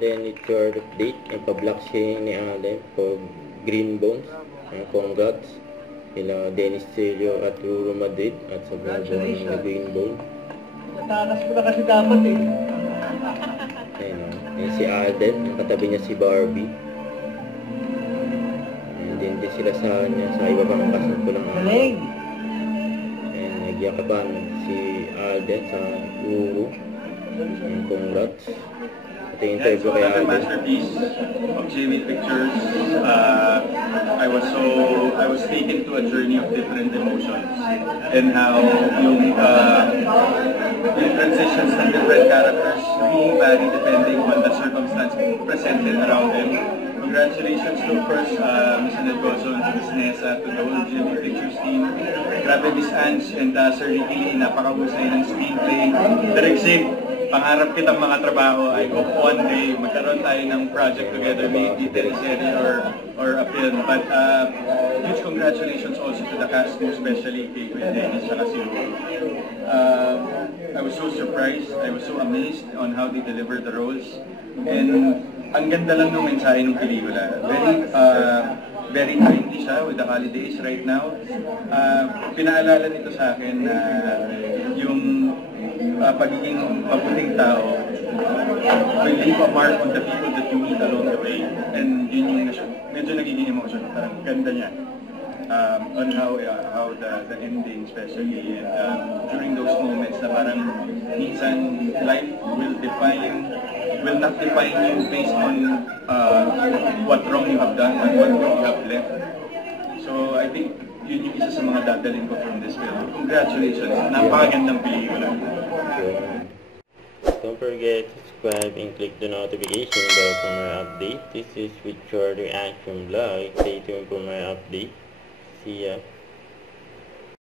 then it's your update. Ipa-block siya ni Allen for Green Bones. Congrats kila Dennis Celio at Ruro Madrid at sa buong ng Green Bone. Natakas mo na kasi dapat eh. Ayun si Alden, ang katabi niya si Barbie. And then din sila sa iba pang kasangkulang Galing! And nagyakapan si Alden sa Ruro. And congrats. Ito yung interview kay Alden. Masterpiece of JV Pictures. I was taken to a journey of different emotions and how yung transitions ng different characters really vary depending on the circumstance presented around them. Congratulations to first Ms. Anelgozo and Ms. Nessa, to the whole JV Pictures team. Grabe Ms. Ange and Sir Ricky, napakahusay ng screenplay. Direct Sid, pangarap kitang mga trabaho. I hope one day magkaroon tayo ng project together, maybe teleserye or a film. But huge congratulations also to the cast, especially kay Kuya Dennis at si Ruro. I was so surprised, I was so amazed on how they delivered the roles. And ang ganda lang ng mensahe ng pelikula. Very timely siya with the holidays right now. Pinaalala nito sa akin na yung pagiging mabuting tao will leave a mark on the people that you meet along the way. And yun yung medyo nagiging emotion. Parang ganda niya. On how the ending especially during those moments na parang minsan life will not define you based on what wrong you have done and what wrong you have left. So I think yun yung isa sa mga dadalhin ko from this film. Congratulations! Napakagandang pelikula. Don't forget to subscribe and click the notification bell for more updates. This is with your reaction vlog. Stay tuned for more updates. See ya.